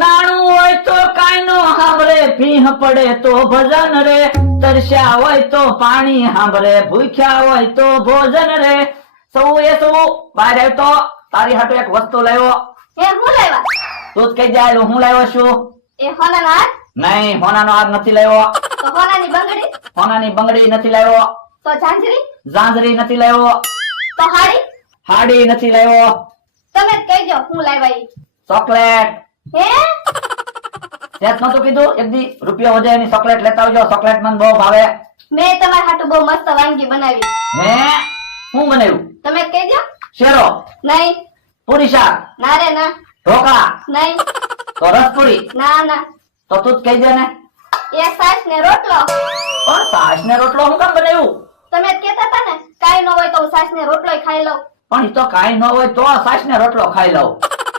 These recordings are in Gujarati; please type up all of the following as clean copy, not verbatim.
નાણું હોય તો કાંઈ નો સાંભળે, ભીહ પડે તો ભજન રે, તરસ્યા હોય તો પાણી સાંભળે, ભૂખ્યા હોય તો ભોજન રે. સૌ બહાર આવ્યો તો તારી હાટુ એક વસ્તુ લાવ્યો. એ હું લાવ્યા? તું જ કહી જાય હું લાવ્યો છું. એ હોનાનો હાર? નહીં, હોનાનો હાર નથી લાવ્યો. તો હોનાની બંગડી? હોનાની બંગડી નથી લાવ્યો. તો ઝાંઝરી? ઝાંઝરી નથી લાવ્યો. તો હાડી? હાડી નથી લાવ્યો. તમે જ કહી દો હું લાવ્યા ઈ. ચોકલેટ. હે? ત્યાં નતું કીધું એક દી રૂપિયો વધે એની ચોકલેટ લેતા આવજો, ચોકલેટ મને બહુ ભાવે. મેં તમારા હાટુ બહુ મસ્ત વાનગી બનાવી. હે? હું બનાવ્યું? તમે જ કહી દો. શેરો? નહીં. પૂરી શાક? ના રે ના. ઢોકળા? નહીં. તો રસપુરી? ના ના. તો તું જ કહી દે ને. એ છાશ ને રોટલો. પણ છાશ ને રોટલો હું કેમ બનાવ્યું? તમે જ કહેતા હતા ને કાઈ ન હોય તો હું છાશ ને રોટલોય ખાઈ લઉં. પણ ઈ તો કાંઈ ન હોય તો છાશ ને રોટલો ખાઈ લઉં.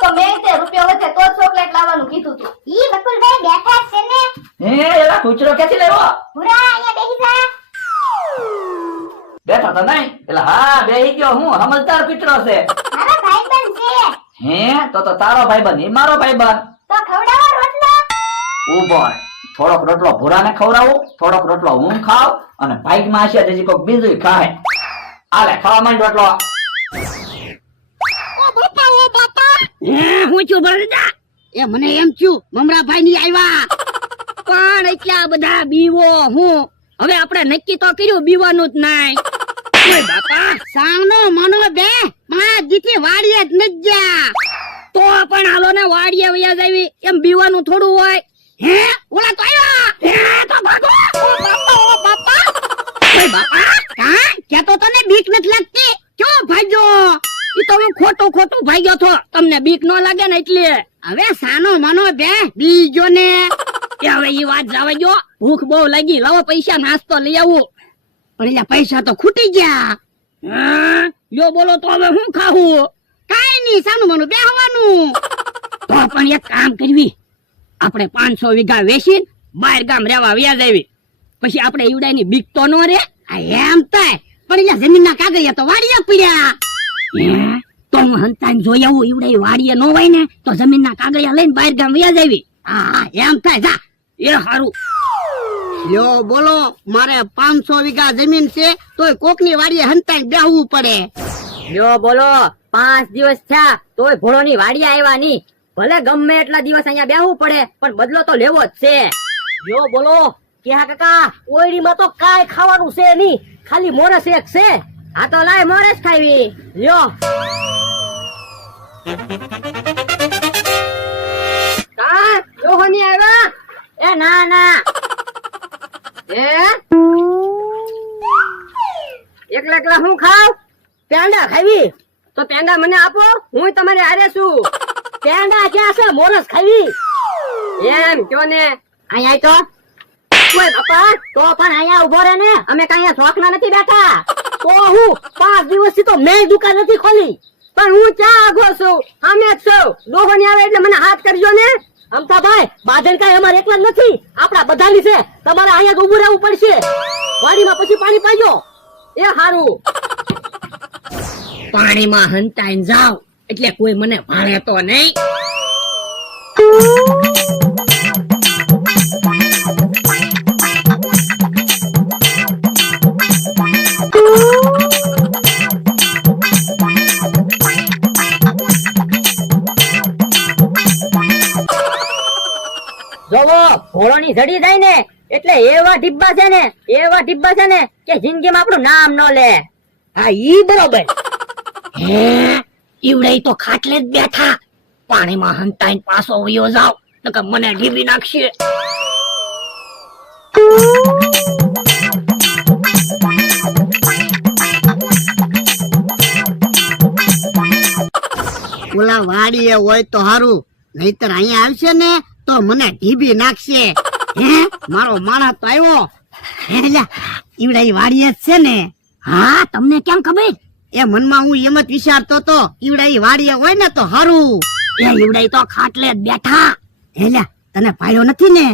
તો મેં તે રૂપિયો વધે તો ચોકલેટ લાવવાનું કીધું તું. ઈ બકુલભાઈ બેઠા છે ને. હે, એલા કૂચરો ક્યાંથી લાવ્યો? પૂરા અહીંયા બેહી જા. બેઠો તો નહીં? એટલે હા બેહી ગયો, હું સમજદાર કૂતરો છે. મારા ભાઈબંધ છે. હે, તો તારો ભાઈબંધ ઈ મારો ભાઈબંધ. તો ખવડાવો રોટલો. ઉભો રહે. થોડોક રોટલો ભૂરાને ખવડાવું, થોડોક રોટલો હું ખાવ અને ભાઈકમાં હશે હજી કોક બીજું ખાય. આલે ખાવા માંડ રોટલો. હું છું બળદા? એ મને એમ થયું મમરાભાઈ ની આવ્યા, પણ એટલા બધા બીવો હું. હવે આપણે નક્કી તો કર્યું બીવાનું જ નહીં. ઓય બાપા, સાવનો મનો બે 5 દીથી વાડીએ જ નથી ગયા. તો પણ હાલો ને વાડીએ વયા જાવી, એમ બીવાનું થોડું હોય. હે, ઓલા તો આવ્યા. હે, તો ભાગો. ઓ બાપા, ઓ બાપા. ઓય બાપા, કાં કે તો તને બીક નથી લાગતી? ક્યો ભાગ્યો? ઈ તો હું ખોટું ભાગ્યો તો. તમને બીક ન લાગે ને એટલે. હવે સાનો મનો બે બીજો ને. એ હવે ઈ વાત જાવે જો, ભૂખ બહુ લાગી, લાવો પૈસા નાસ્તો લઈ આવું. પણ એટલે પૈસા તો ખૂટી ગયા. હા, યો બોલો તો હવે હું ખાવું? કાઈ નહીં, સાનું મનું બેહવાનું. તો પણ એક કામ કરવી, આપણે 500 વીઘા વેચીને બહાર ગામ રહેવા વ્યા જાવી. પછી આપણે ઈવડાની બીક તો ન રે. આ એમ થાય, પણ એટલે જમીનના કાગળિયા તો વાડીએ પડ્યા. તો હું હંતાઈને જોઈ આવું, ઈવડે વાડીએ ન હોય ને તો જમીનના કાગળિયા લઈને બહાર ગામ વ્યા જાવી. હા એમ થાય, જા. એ હારું. લ્યો બોલો, મારે 500 વીઘા જમીન છે તોય કોકની વાડીએ હંતાઈને બેહવું પડે. લ્યો બોલો, 5 દિવસ થયા તોય ભોળોની વાડી આવ્યા નહીં. ભલે ગમે એટલા દિવસ અહીંયા બેહવું પડે પણ બદલો તો લેવો જ છે. લ્યો બોલો, કે હા કાકા, ઓયડીમાં તો કાઈ ખાવાનું છે નહીં, ખાલી મોરસ એક છે. આ તો લાય મોરસ ખાવી. લ્યો કા રોહની આવ્યા? એ ના ના. એકલા એકલા હું ખાવ? પેંડા ખાવી? તો પેંડા મને આપો, હું તમારે હારે છું. પેંડા ક્યાં છે? મોરસ ખાવી એમ કયો ને. અહીંયા તો ઓય બાપા, તો પણ અહીંયા ઉભો રહે ને, અમે કઈ અહીંયા શોખના નથી બેઠા. તો હું 5 દિવસથી તો મેં દુકાન નથી ખોલી, પણ હું ક્યાં આગો છું? અમે જ છું. ડોહોની આવે એટલે મને હાથ કરજો ને. અમતા ભાઈ, બાધન કાંઈ અમારે એકલા જ નથી, આપડા બધાની છે. તમારે અહીંયા જ ઉભું રહેવું પડશે. વાડીમાં પછી પાણી પાજો. એ હારું. પાણીમાં હંતાઈને જાવ એટલે કોઈ મને ભાળે તો નહીં. જોવો, ઘોડોની જડી જાય ને એટલે એવા ડિબ્બા છે ને, એવા ડિબ્બા છે ને કે જિંદગીમાં આપણું નામ ન લે. હા ઈ બરોબર. હે, ઈવડે તો ખાટલે જ બેઠા, પાણીમાં હંતાઈને પાછો વયો જાવ નકર મને ઢીબી નાખશે. ઓલા વાડીએ હોય તો હારું, નહીતર અહીંયા આવશે ને તો મને ઢીબી નાખશે. હે, મારો માણસ તો આવ્યો. હે લા, ઈવડે વાડીએ જ છે ને? હા, તમને કેમ ખબર? એ મનમાં હું એમ જ વિચારતો તો, ઈવડે વાડીએ હોય ને તો હારું. એ ઈવડે તો ખાટલે જ બેઠા. હે લા, તને પાડ્યો નથી ને?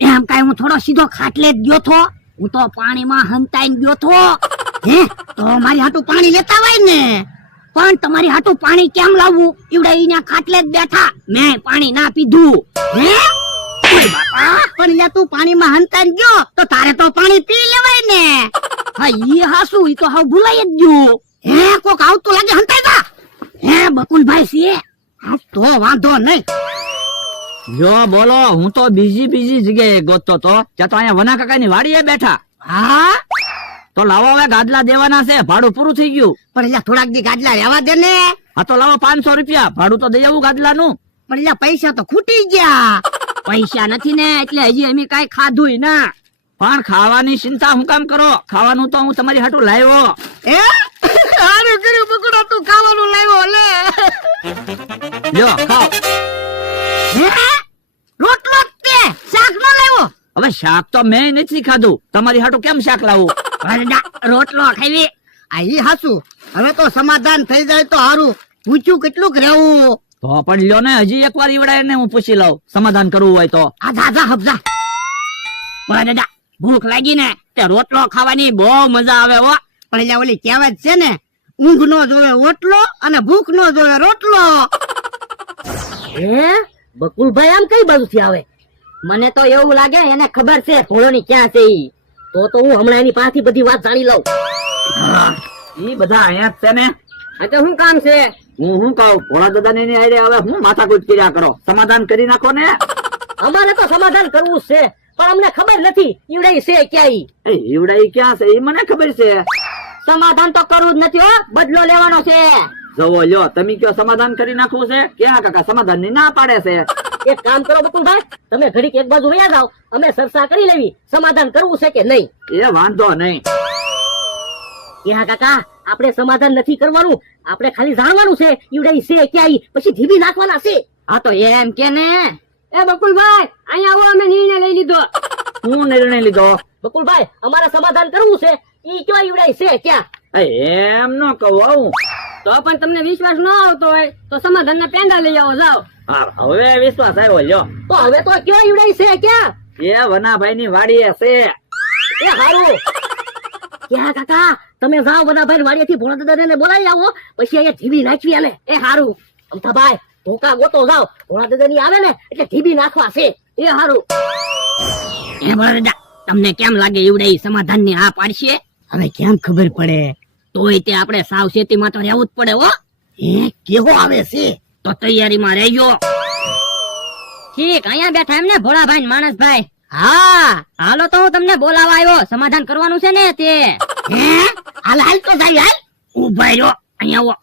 એમ કાઈ હું થોડો સીધો ખાટલે જ ગયો થો, હું તો પાણીમાં હંતાઈને ગયો થો. હે, તો મારી હાટું પાણી લેતા હોય ને. પણ તમારી હાટું પાણી કેમ લાવવું? ઈવડે અહીંયા ખાટલે જ બેઠા, મેં પાણી ના પીધું. હે ઓય બાપા, પણ અહીંયા તું પાણીમાં હંતાઈ ગયો તો તારે તો પાણી પી લેવાય ને. હા ઈ હાસુ, ઈ તો હાવ ભૂલાઈ જ ગયું. હે કોક આવતું લાગે, હંતાઈ જા. હે બકુલભાઈ છે? હા તો વાંધો નહીં. જો બોલો, હું તો બીજી જગ્યાએ ગોતતો તો, ત્યાં તો અહીંયા વના કાકાની વાડીએ બેઠા. હા તો લાવો, હવે ગાદલા દેવાના છે, ભાડું પૂરું થઈ ગયું. પણ અહીંયા થોડાક દી ગાદલા રહેવા દે ને. હા તો લાવો 500 રૂપિયા, ભાડું તો દઈ આવું ગાદલાનું. પણ અહીંયા પૈસા તો ખૂટી ગયા. પૈસા નથી ને એટલે હજી અમે કઈ ખાધું ના. પણ ખાવાની ચિંતા હું કામ કરો, ખાવાનું તો હું તમારી હાટું લાવ્યો. એ હારું કર્યું બકુડા, તું ખાવાનું લાવ્યો લે. લ્યો ખાઓ. હે રોટલો જ તે, શાક નો લાવ્યો? હવે શાક તો મેં નથી ખાધું, તમારી હાટું કેમ શાક લાવું? અરડા, રોટલો ખાવી. આ ઈ હાસુ, હવે તો સમાધાન થઈ જાય તો હારું. પૂછ્યું કેટલુંક રહેવું? તો પણ લ્યો ને, હજી એકવાર ઈવડાય હું પૂછી લઉં, સમાધાન કરવું હોય તો. આજા હબજા. અરડા, ભૂખ લાગી ને તે રોટલો ખાવાની બહુ મજા આવે હો. પણ એટલે ઓલી કહેવત છે ને, ઊંઘ નો જોવે ઓટલો અને ભૂખ નો જોવે રોટલો. હે બકુલભાઈ આમ કઈ બાજુથી આવે? મને તો એવું લાગે એને ખબર છે ભોળોની ક્યાં છે ઈ. તો હું હમણાં એની પાસેથી બધી વાત જાણી લઉં. ઈ બધા અહીંયા જ છે ને. આ તો શું કામ છે? હું કહું, ભોળા દાદા ને આડે હવે હું માથાકૂટ કર્યા કરો, સમાધાન કરી નાખો ને. અમારે તો સમાધાન કરવું છે, પણ અમને ખબર નથી ઈવડાઈ છે ક્યાં ઈ. એ ઈવડાઈ ક્યાં છે એ મને ખબર છે. સમાધાન તો કરવું જ નથી હો, બદલો લેવાનો છે. જવો લ્યો, તમે કયો સમાધાન કરી નાખવું છે, ક્યાં કાકા સમાધાન ની ના પાડે છે. એક કામ કરો બકુલભાઈ, તમે ઘડીક એક બાજુ વયા જાઓ, અમે ચર્ચા કરી લેવી સમાધાન કરવું છે કે નહીં. એ વાંધો નહીં. ક્યાં કાકા, આપણે સમાધાન નથી કરવાનું, આપણે ખાલી જાણવાનું છે ઈવડાઈ છે ક્યાં ઈ, પછી ધીબી નાખવાના છે. હા તો એમ કે ને. એ બકુલભાઈ અહીંયા આવો, અમે નિર્ણય લઈ લીધો. હું નિર્ણય લીધો? બકુલભાઈ અમારે સમાધાન કરવું છે, ઈ ક્યાં ઈવડાઈ છે ક્યાં? એમ ન કહું. તો પણ તમને વિશ્વાસ ન આવતો હોય તો સમાધાન ના પેંડા લઈ આવો, જાઓ. હા હવે વિશ્વાસ આવ્યો લ્યો. તો હવે તો ક્યાં ઈવડાઈ છે ક્યાં? એ વનાભાઈ ની વાડીએ છે. એ હારું. ક્યાં કાકા, તમે જાઓ વનાભાઈ વાડીએથી ભોળા દાદા ને બોલાવી આવો, પછી અહીંયા ધીબી નાખવી આને. એ હારું. અમથાભાઈ ધોકા ગોતો જાઓ, ભોળા દાદા ની આવે ને એટલે ધીબી નાખવા છે. એ હારું. એ ભોળા દાદા, તમને કેમ લાગે ઈવડાઈ સમાધાન ની હા પાડશે? હવે કેમ ખબર પડે? તોય તે આપણે સાવચેતીમાં તો રહેવું જ પડે હો. એ કેવો આવે છે? તો તૈયારીમાં રહેજો. ઠીક, અહીંયા બેઠા એમ ને ભોળાભાઈ માણસભાઈ? હા, હાલો તો હું તમને બોલાવા આવ્યો, સમાધાન કરવાનું છે ને તે. હે હાલ હાલ તો જાય, હાલ. ઉભા રહ્યો, અહીંયા આવો.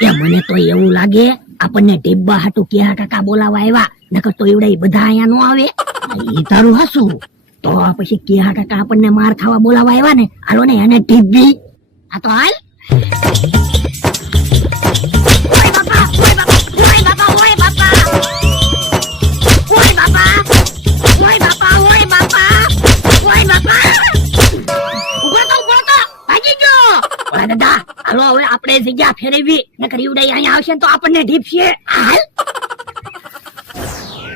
એ મને તો એવું લાગે આપણને ટીબ્બા હાટુ ક્યાં કાકા બોલાવા આવ્યા, નકર તો એવડે બધા અહીંયા નો આવે. ઈ તારું હાસું. તો પછી ક્યાં કાકા આપણને માર ખાવા બોલાવા આવ્યા ને, હાલો ને એને ટીબ્બી. આ તો હાલ. ઓય બાપા, ઓય બાપા, ઓય બાપા, ઓય બાપા, ઓય બાપા, ઓય બાપા, ઓય બાપા, ઓય બાપા. ઉભો તો ભાગી ગયો. ઓય દાદા, હાલો હવે આપણે જગ્યા ફેરવી, નકર ઈવડાઈ અહીંયા આવશે ને તો આપણને ઢીપશે. હાલ.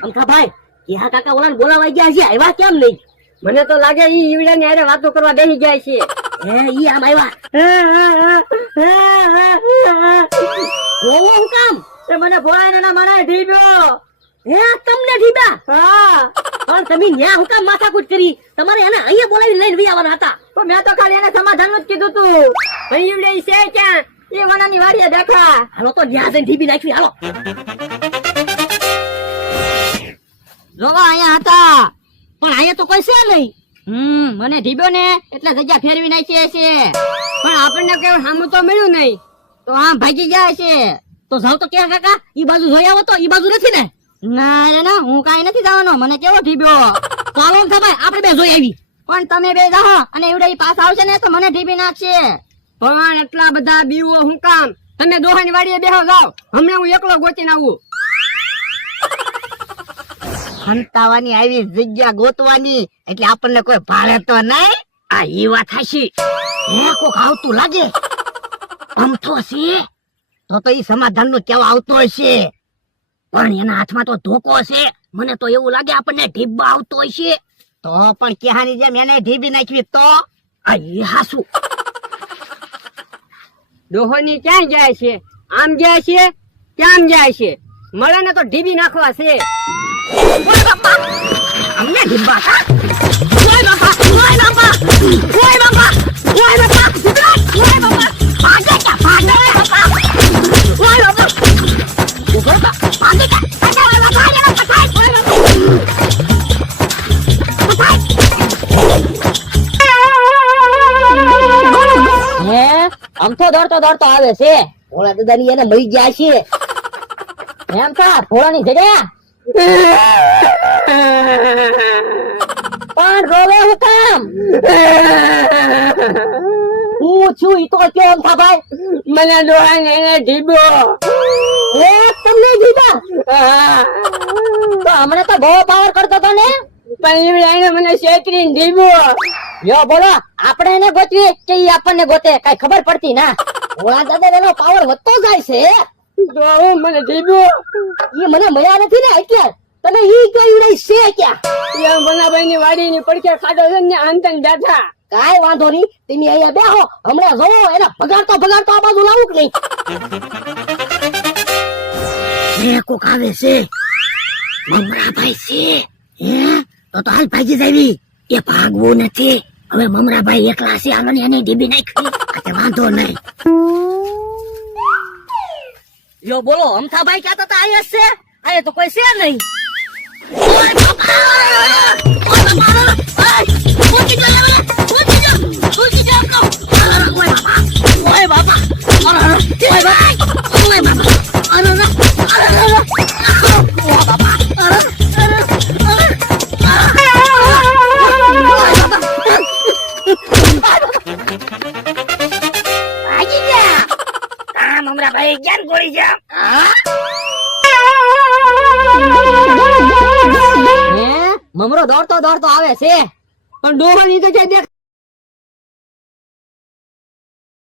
અમથાભાઈ, ક્યાં કાકા ઓલાને બોલાવા ગયા છે, આવ્યા કેમ નહીં? મને તો લાગે ઈ ઈવડાની હારે વાતો કરવા બેસી જાય છે. હે ઈ આમ આવ્યા. હું કામ? એ મને ભોળાના મારા ઢીબ્યો. હે તમને ઢીબ્યા? હા. પણ તમે ન્યા હું કામ માથાકૂટ કરી? તમારે એને અહીંયા બોલાવી લઈને વઈ આવવાના હતા. તો મેં તો ખાલી એને સમાધાન જ કીધું તું. અહીં ઈવડે છે ક્યાં? એ વનાની વાડીએ બેઠા. હાલો તો ન્યા જઈને ઢીબી નાખવી, હાલો. જોવા અહીંયા હતા, પણ અહીંયા તો કોઈ છે નહીં. મને ઢીબ્યો ને એટલે જગ્યા ફેરવી નાખી છે, પણ આપણને કઈ સામું તો મળ્યું નહીં, તો આમ ભાગી જાય છે. તો જાવ તો ક્યાં કાકા, ઈ બાજુ જોઈ આવો. તો ઈ બાજુ નથી ને? ના રે ના, હું કાઈ નથી જવાનો, મને કેવો ઢીબ્યો. તો હાલો ભાઈ આપણે બે જોઈ આવી. પણ તમે બે જાઓ અને એવડે ઈ પાસ આવશે ને તો મને ઢીબી નાખશે. પણ એટલા બધા બીવો હું કામ? તમે દોહાની વાડીએ બેહો જાઓ, હમણાં હું એકલો ગોતીને આવું. હંતાવાની આવી જગ્યા ગોતવાની એટલે આપણને કોઈ ભાડે તો નહીં. આ ઈ વાત હાચી. હે કોક આવતું લાગે. અમથો છે તો ઈ સમાધાન નું કેવા આવતો હશે, પણ એના હાથમાં તો ધોકો છે. મને તો એવું લાગે આપણને ઢીબા આવતો હશે. તો પણ કેહાની જેમ એને ઢીબી નાખવી તો? આ ઈ હાસુ. ડોહોની ક્યાં જાય છે? આમ જાય છે ક્યાં જાય છે? મળે ને તો ઢીબી નાખવા છે. ઓય બાપા અમને ઢીબા હા? ઓય બાપા ઓય બાપા ઓય બાપા ઓય બાપા ઓય બાપા ભાગે કા ભાગે ઓય બાપા ઓય બાપા ઉભો બા ભાગે કા ઓય બાપા ઓય બાપા ઓય બાપા હે આમ તો દોડતો આવે છે. ભોળા દાદાની એને મળી ગયા છે. એમ કા ભોળાની જગ્યા પણ રોવે હું કામ? હું છું ઈ તો કેમ થા ભાઈ? મને ડોહાને એને ઢીબો. એ તમને ઢીબા? તો હમણાં તો બહુ પાવર કરતો તો ને. પણ એને મને છેતરીને ઢીબો. યો બોલો આપણે એને ગોતવી કે ઈ આપણને ગોતે? કઈ ખબર પડતી ના. ભોળા દાદા એનો પાવર વધતો જાય છે. તો મને ઢીબો ઈ મને મળ્યા નથી ને અત્યારે. તમે ઈ કઈ નહીં છે ક્યાં? એમ બનાભાઈ ની વાડી ની પડખે ખાડો છે ને આંતન બેઠા. કાઈ વાંધો નહીં તમે અહીંયા બેહો. હમણાં જોવો એને ભગાડતો આ બાજુ લાવું કે નહીં? કોક આવે છે. મમરાભાઈ છે. હે તો હાલ ભાગી જાવી. એ ભાગવું નથી. હવે મમરાભાઈ એકલા છે. આનો એની ડીબી નાખી. વાંધો નહીં. યો બોલો અમથાભાઈ ક્યાં તો આયા છે? આયા તો કોઈ છે નહીં. ઓય બાપા ઓય બાપા ઉઠી જા ઓય બાપા મમરાભાઈ ક્યાં ગોળી છે? મમરો દોડતો આવે છે પણ ડોહો ની તો ક્યાંય